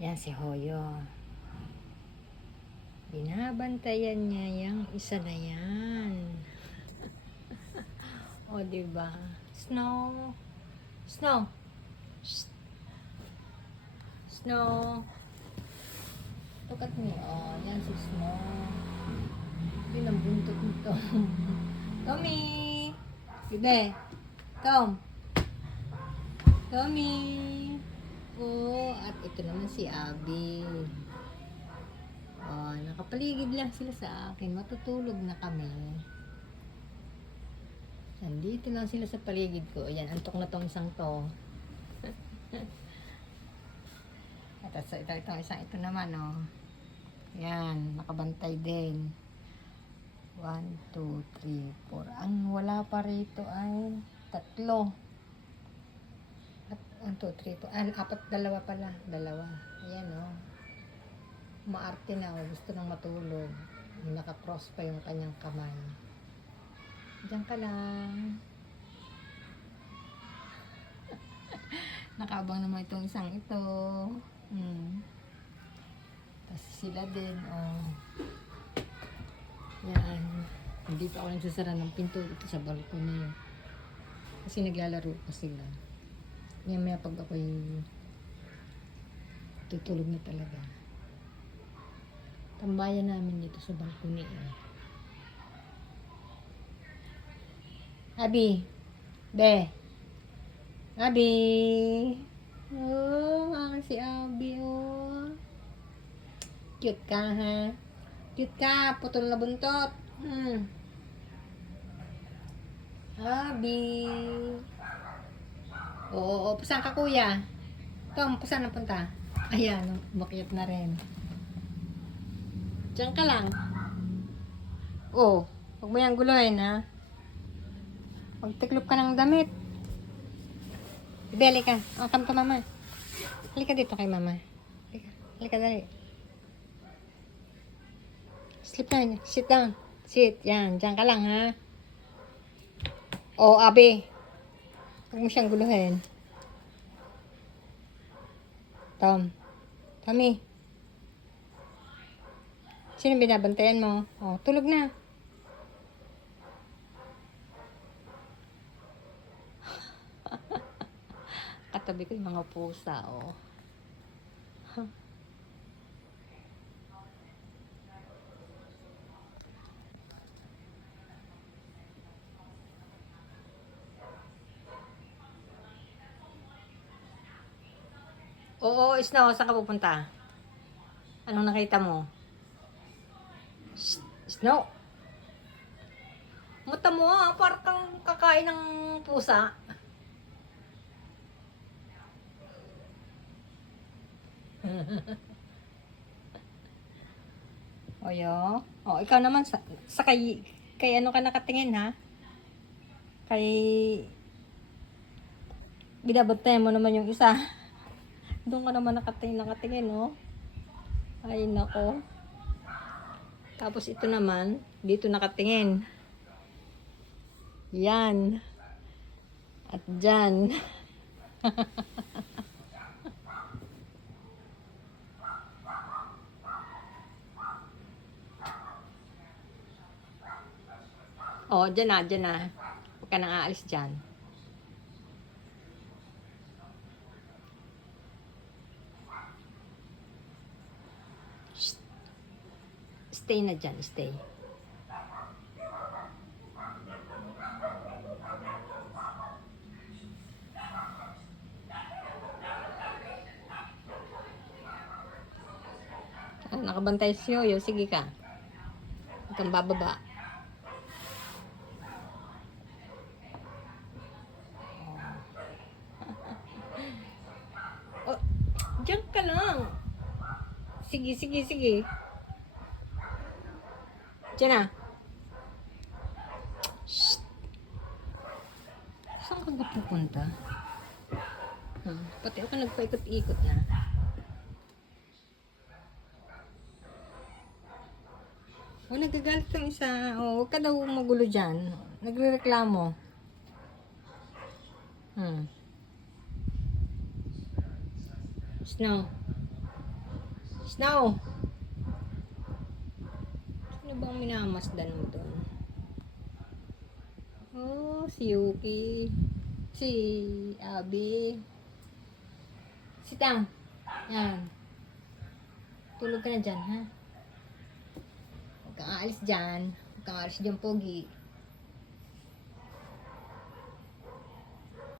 Yan si Hoyo. Binabantayan niya yung isa na yan. O, diba? Snow. Snow. Shh. Snow. Look at me. Oh, yan si Snow. Yun ang buntot nito. Tommy. Bibe. Tom. Tommy. Oh, at ito naman si Abby. Oh, nakapaligid lang sila sa akin. Matutulog na kami. Nandito lang sila sa paligid ko. Ayan, antok na tong isang to. At itong isang ito naman, oh. Ayan, nakabantay din. 1, 2, 3, 4. Ang wala pa rito ay 3. 1, 2, 3, 4. 4, 2 pala. 2. Ayan, oh. Maarte na, oh. Gusto nang matulog. Naka-cross pa yung kanyang kamay. Diyan ka lang. Nakaabang naman itong isang ito. Tapos sila din, oh. Yan. Hindi pa ako nagsasara ng pinto dito sa balcony. Kasi naglalaro pa sila. Maya pag ako'y tutulog na talaga. Tambayan namin dito sa balcony, eh. Abi. Be. Abi. Oh, aking si Abi, oh. Cute ka, ha? Cute ka, putol na buntot. Abi. Oo, pasan ka, kuya? Tom, pasan na punta? Ayan, umakyat na rin. Diyan ka lang. Oh, huwag mo yung guluhin, ha? Magtiklop ka ng damit. Bebe, halika. Come to mama. Halika dito kay mama. Halika, halika dali. Sleep na. Sit down. Sit. Yan. Diyan ka lang, ha? Oh, Abi. Huwag mo siyang guluhin. Tom. Tommy. Sino binabantayan mo? Oh, tulog na. Katabi ko yung mga pusa, oh. Oo, Snow, saan ka pupunta? Anong nakita mo? Snow. Mata mo, ah, parang kang kakain ng pusa. Oyo. Oh, ikaw naman sa kay ano ka nakatingin, ha? Kay binabantayan mo naman yung isa. Doon ka naman nakatingin, oh. Ay, nako. Tapos ito naman, dito nakatingin. Yan. At dyan. Oh, dyan na, dyan na. Huwag ka nang aalis dyan. Shh. Stay na dyan, stay. Ah, nakabantay si Yoyo, sige ka. Huwag kang bababa. Oh, dyan ka lang. Sige, sige, sige. Diyan na. Shh. Saan ka ba pupunta? Pati ako nagpaikot-ikot na. Oh, nagagalit yung isa. Oh, huwag ka daw magulo dyan. Nagre-reklamo. Snow. Snow! Sino bang minamasdan mo doon? Oh, si Yuki. Si Abby. Sit down. Yan. Tulog ka na dyan, ha? Huwag kang aalis dyan. Huwag kang aalis dyan, Pogi.